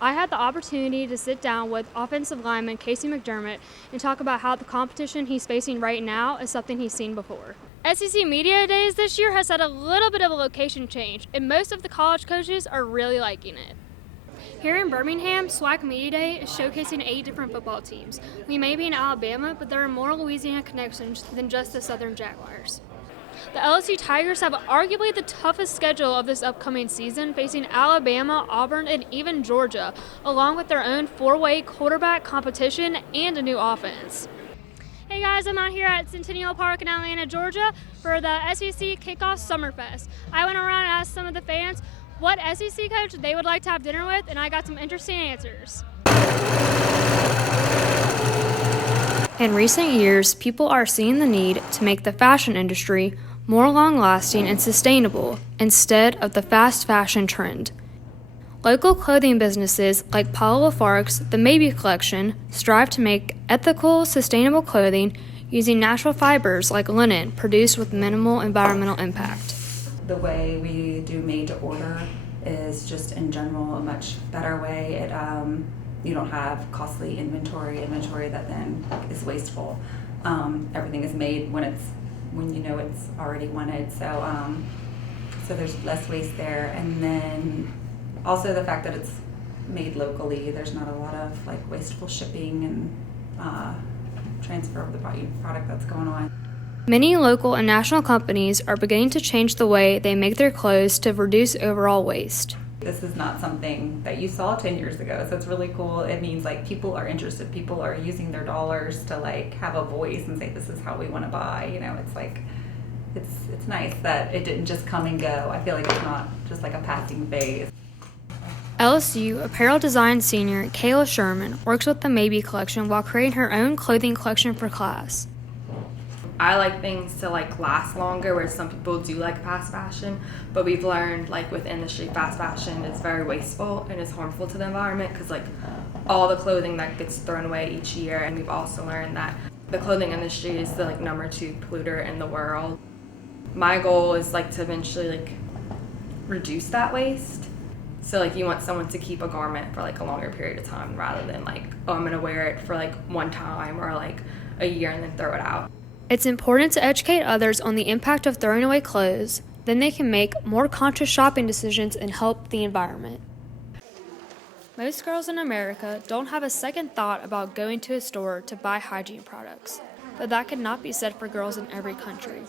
I had the opportunity to sit down with offensive lineman Casey McDermott and talk about how the competition he's facing right now is something he's seen before. SEC Media Days this year has had a little bit of a location change, and most of the college coaches are really liking it. Here in Birmingham, SWAC Media Day is showcasing 8 different football teams. We may be in Alabama, but there are more Louisiana connections than just the Southern Jaguars. The LSU Tigers have arguably the toughest schedule of this upcoming season, facing Alabama, Auburn, and even Georgia, along with their own 4-way quarterback competition and a new offense. Hey guys, I'm out here at Centennial Park in Atlanta, Georgia for the SEC Kickoff Summerfest. I went around and asked some of the fans what SEC coach they would like to have dinner with, and I got some interesting answers. In recent years, people are seeing the need to make the fashion industry more long-lasting and sustainable instead of the fast fashion trend. Local clothing businesses like Paula Lafargue's The Maybe Collection strive to make ethical, sustainable clothing using natural fibers like linen produced with minimal environmental impact. The way we do made to order is just in general a much better way. You don't have costly inventory that then is wasteful. Everything is made when you know it's already wanted, so there's less waste there. And then also the fact that it's made locally, there's not a lot of like wasteful shipping and transfer of the product that's going on. Many local and national companies are beginning to change the way they make their clothes to reduce overall waste. This is not something that you saw 10 years ago, so it's really cool. It means like people are interested, people are using their dollars to like have a voice and say this is how we want to buy. You know, it's like it's nice that it didn't just come and go. I feel like it's not just like a passing phase. LSU apparel design senior Kayla Sherman works with the Maybe Collection while creating her own clothing collection for class. I like things to like last longer, where some people do like fast fashion, but we've learned like with industry fast fashion is very wasteful and is harmful to the environment because like all the clothing that gets thrown away each year. And we've also learned that the clothing industry is the like number 2 polluter in the world. My goal is like to eventually like reduce that waste. So like you want someone to keep a garment for like a longer period of time rather than like, oh, I'm gonna wear it for like one time or like a year and then throw it out. It's important to educate others on the impact of throwing away clothes, then they can make more conscious shopping decisions and help the environment. Most girls in America don't have a second thought about going to a store to buy hygiene products, but that could not be said for girls in every country.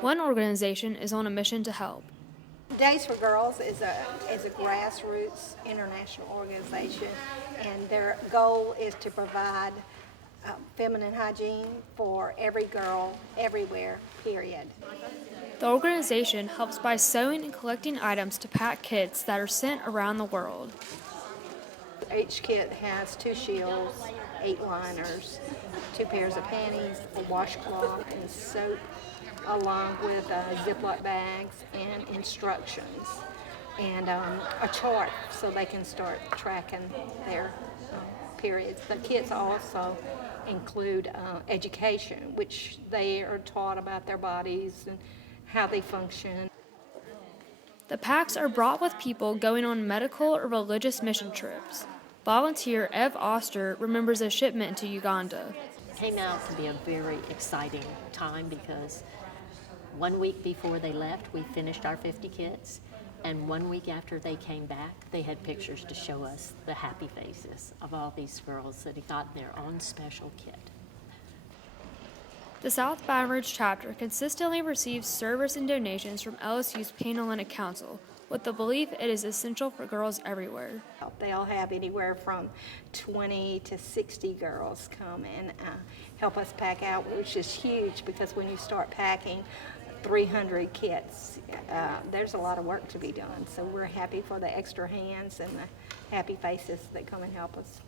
One organization is on a mission to help. Days for Girls is a grassroots international organization, and their goal is to provide feminine hygiene for every girl, everywhere, period. The organization helps by sewing and collecting items to pack kits that are sent around the world. Each kit has 2 shields, 8 liners, 2 pairs of panties, a washcloth, and soap, along with Ziploc bags and instructions, and a chart so they can start tracking their periods. The kits also include education, which they are taught about their bodies and how they function. The packs are brought with people going on medical or religious mission trips. Volunteer Ev Oster remembers a shipment to Uganda. It came out to be a very exciting time because 1 week before they left, we finished our 50 kits. And 1 week after they came back, they had pictures to show us the happy faces of all these girls that had gotten their own special kit. The South Baton Rouge chapter consistently receives service and donations from LSU's Panhellenic Council, with the belief it is essential for girls everywhere. They'll have anywhere from 20 to 60 girls come and help us pack out, which is huge because when you start packing 300 kits, there's a lot of work to be done. So we're happy for the extra hands and the happy faces that come and help us.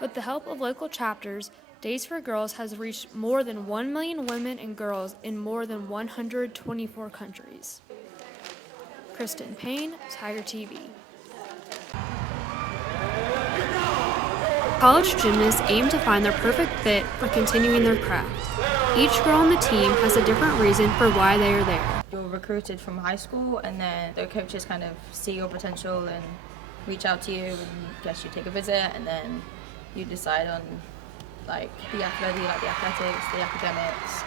With the help of local chapters, Days for Girls has reached more than 1 million women and girls in more than 124 countries. Kristen Payne, Tiger TV. College gymnasts aim to find their perfect fit for continuing their craft. Each girl on the team has a different reason for why they are there. You're recruited from high school, and then the coaches kind of see your potential and reach out to you and guess you take a visit, and then you decide on like the athletics, the academics,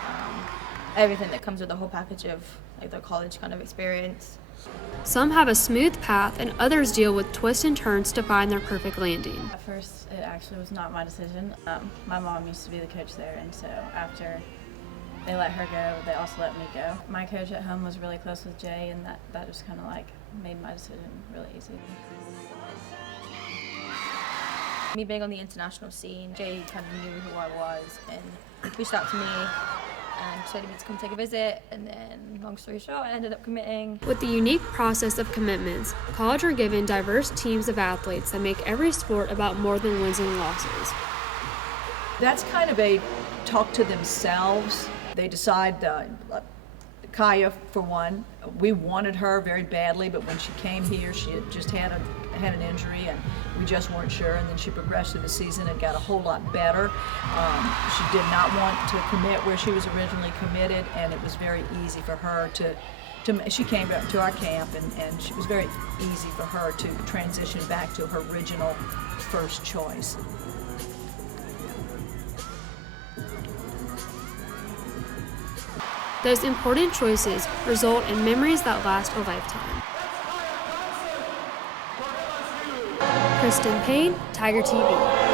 everything that comes with the whole package of like the college kind of experience. Some have a smooth path and others deal with twists and turns to find their perfect landing. At first, it actually was not my decision. My mom used to be the coach there, and so after they let her go, they also let me go. My coach at home was really close with Jay, and that just kind of like made my decision really easy. Me being on the international scene, Jay kind of knew who I was and reached out to me and said me to come take a visit, and then long story short, I ended up committing. With the unique process of commitments, college are given diverse teams of athletes that make every sport about more than wins and losses. That's kind of a talk to themselves. They decide, Kaya for one, we wanted her very badly, but when she came here, she had just had an injury, and we just weren't sure. And then she progressed through the season and got a whole lot better. She did not want to commit where she was originally committed, and it was very easy for her to she came up to our camp, and it was very easy for her to transition back to her original first choice. Those important choices result in memories that last a lifetime. Kristen Payne, Tiger TV.